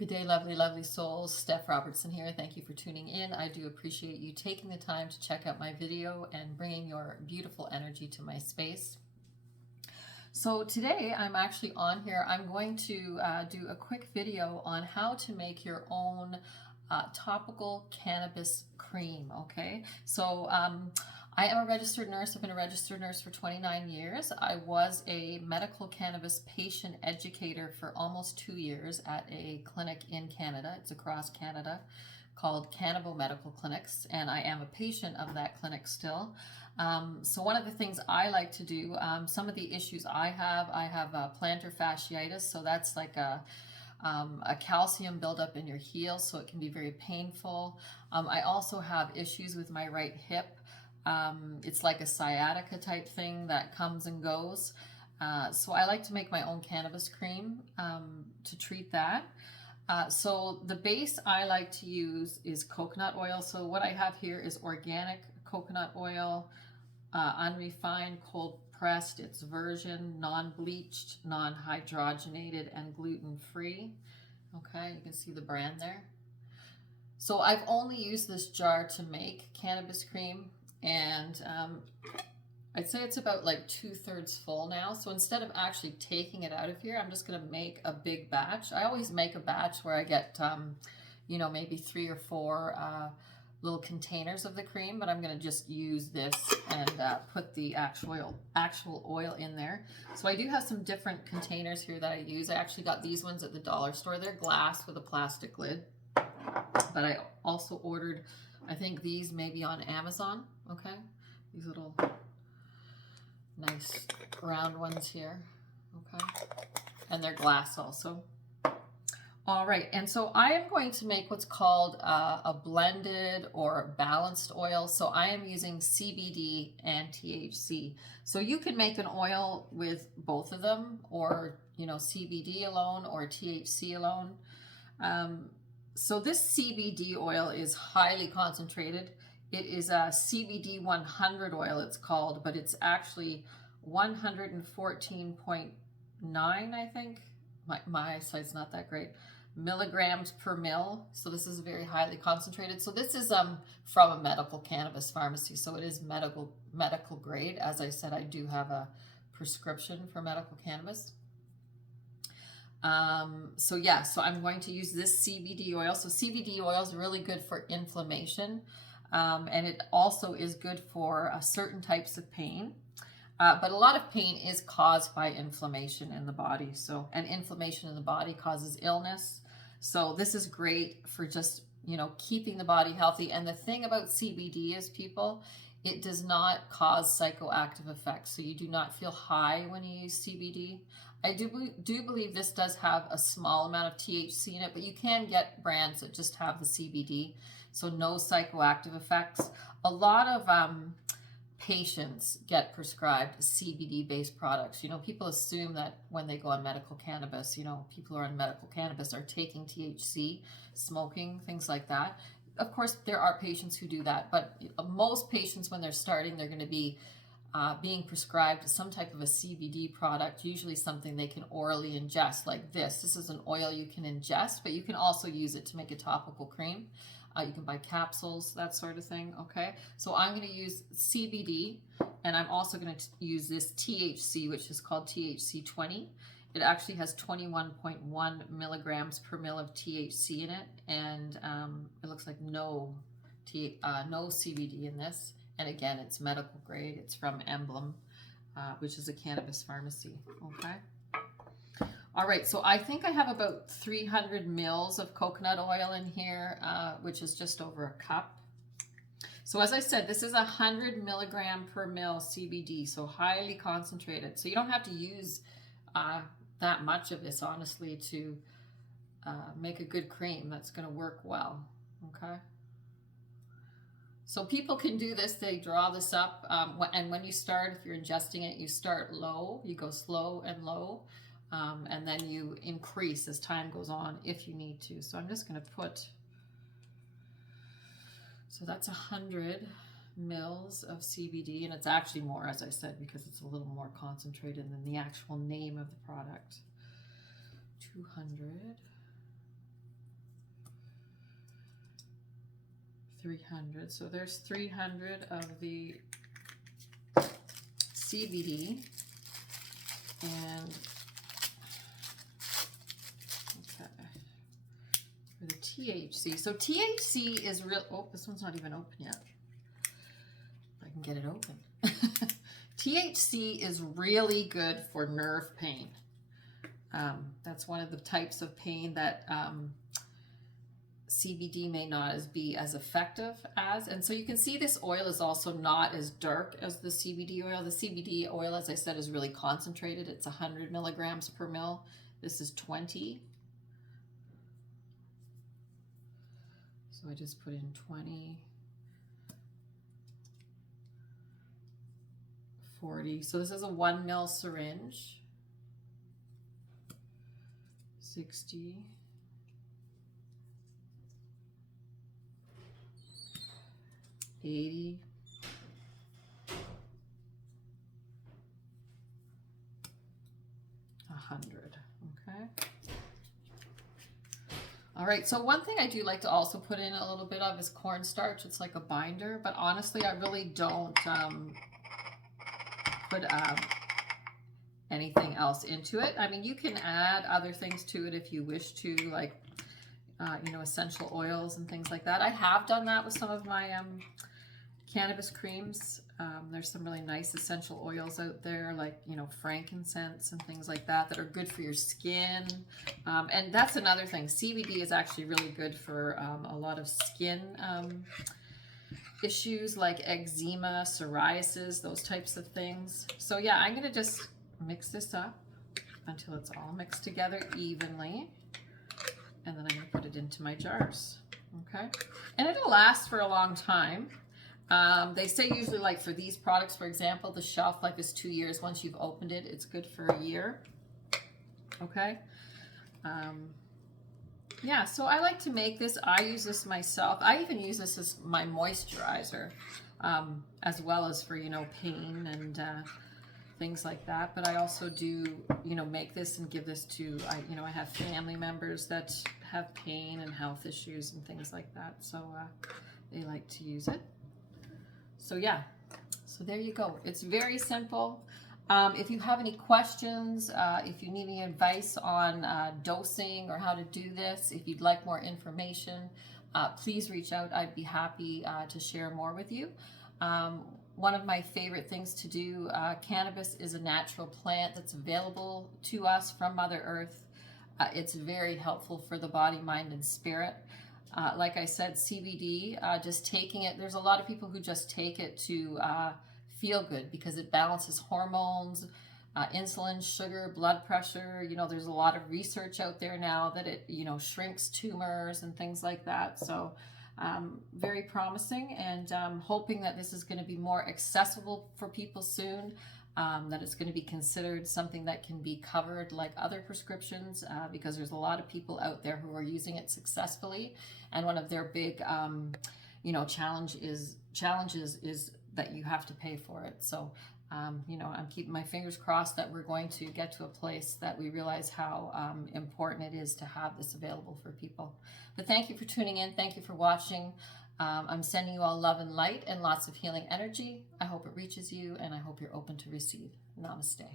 Good day, lovely, lovely souls. Steph Robertson here. Thank you for tuning in. I do appreciate you taking the time to check out my video and bringing your beautiful energy to my space. So today I'm actually on here. I'm going to do a quick video on how to make your own topical cannabis cream, okay? So I am a registered nurse. I've been a registered nurse for 29 years. I was a medical cannabis patient educator for almost 2 years at a clinic in Canada. It's across Canada called Cannabis Medical Clinics, and I am a patient of that clinic still. So one of the things I like to do, some of the issues I have plantar fasciitis, so that's like a calcium buildup in your heel, so it can be very painful. I also have issues with my right hip. It's like a sciatica type thing that comes and goes. So I like to make my own cannabis cream to treat that. So the base I like to use is coconut oil. So what I have here is organic coconut oil, unrefined, cold pressed. It's virgin, non-bleached, non-hydrogenated, and gluten-free. Okay, you can see the brand there. So I've only used this jar to make cannabis cream, and I'd say it's about like 2/3 full now. So instead of actually taking it out of here, I'm just going to make a big batch. I always make a batch where I get, you know, maybe 3 or 4 little containers of the cream, but I'm going to just use this and put the actual oil in there. So I do have some different containers here that I use. I actually got these ones at the dollar store. They're glass with a plastic lid, but I also ordered, I think, these maybe on Amazon. Okay, these little nice round ones here. Okay, and they're glass also. All right, and so I am going to make what's called a blended or balanced oil. So I am using CBD and THC. So you can make an oil with both of them, or, you know, CBD alone or THC alone. So this CBD oil is highly concentrated. It is a CBD 100 oil, it's called, but it's actually 114.9, I think. My eyesight's not that great. Milligrams per mil. So this is very highly concentrated. So this is from a medical cannabis pharmacy. So it is medical grade. As I said, I do have a prescription for medical cannabis. So yeah, so I'm going to use this CBD oil. So CBD oil is really good for inflammation, and it also is good for certain types of pain. But a lot of pain is caused by inflammation in the body. So, and inflammation in the body causes illness. So this is great for just, you know, keeping the body healthy. And the thing about CBD is, people, it does not cause psychoactive effects. So you do not feel high when you use CBD. I do believe this does have a small amount of THC in it, but you can get brands that just have the CBD. So no psychoactive effects. A lot of patients get prescribed CBD-based products. You know, people assume that when they go on medical cannabis, you know, people who are on medical cannabis are taking THC, smoking, things like that. Of course, there are patients who do that, but most patients, when they're starting, they're going to be being prescribed some type of a CBD product, usually something they can orally ingest, like this. This is an oil you can ingest, but you can also use it to make a topical cream. You can buy capsules, that sort of thing, okay? So I'm going to use CBD, and I'm also going to use this THC, which is called THC 20. It actually has 21.1 milligrams per mil of THC in it, and it looks like no CBD in this. And again, it's medical grade. It's from Emblem, which is a cannabis pharmacy, okay? All right, so I think I have about 300 mils of coconut oil in here, which is just over a cup. So as I said, this is 100 milligram per mil CBD, so highly concentrated. So you don't have to use that much of this, honestly, to make a good cream that's going to work well, okay? So people can do this, they draw this up, and when you start, if you're ingesting it, you start low, you go slow and low. And then you increase as time goes on if you need to. So I'm just going to put, so that's 100 mils of CBD, and it's actually more, as I said, because it's a little more concentrated than the actual name of the product. 200 300. So there's 300 of the CBD, and okay, for the THC. So THC is real. Oh, this one's not even open yet. If I can get it open. THC is really good for nerve pain. That's one of the types of pain that CBD may not be as effective as. And so you can see this oil is also not as dark as the CBD oil. The CBD oil, as I said, is really concentrated. It's 100 milligrams per mil. This is 20. So I just put in 20, 40. So this is a 1 ml syringe. 60. 80. 100. Okay. All right, so one thing I do like to also put in a little bit of is cornstarch. It's like a binder, but honestly, I really don't put anything else into it. I mean, you can add other things to it if you wish to, like, you know, essential oils and things like that. I have done that with some of my cannabis creams. There's some really nice essential oils out there, like, you know, frankincense and things like that, that are good for your skin. And that's another thing. CBD is actually really good for a lot of skin issues like eczema, psoriasis, those types of things. So yeah, I'm going to just mix this up until it's all mixed together evenly. And then I'm going to put it into my jars. Okay. And it'll last for a long time. They say usually, like for these products, for example, the shelf life is 2 years. Once you've opened it, it's good for a year. Okay. Yeah, so I like to make this. I use this myself. I even use this as my moisturizer, as well as for, you know, pain and things like that. But I also do, you know, make this and give this to, you know, I have family members that have pain and health issues and things like that. So they like to use it. So yeah, so there you go. It's very simple. If you have any questions, if you need any advice on dosing or how to do this, if you'd like more information, please reach out. I'd be happy to share more with you. One of my favorite things to do, cannabis is a natural plant that's available to us from Mother Earth. It's very helpful for the body, mind, and spirit. Like I said, CBD, just taking it, there's a lot of people who just take it to feel good because it balances hormones, insulin, sugar, blood pressure. You know, there's a lot of research out there now that it, you know, shrinks tumors and things like that. So very promising, and hoping that this is going to be more accessible for people soon. That it's going to be considered something that can be covered like other prescriptions, because there's a lot of people out there who are using it successfully, and one of their big, you know, challenges is that you have to pay for it. So, you know, I'm keeping my fingers crossed that we're going to get to a place that we realize how important it is to have this available for people. But thank you for tuning in. Thank you for watching. I'm sending you all love and light and lots of healing energy. I hope it reaches you, and I hope you're open to receive. Namaste.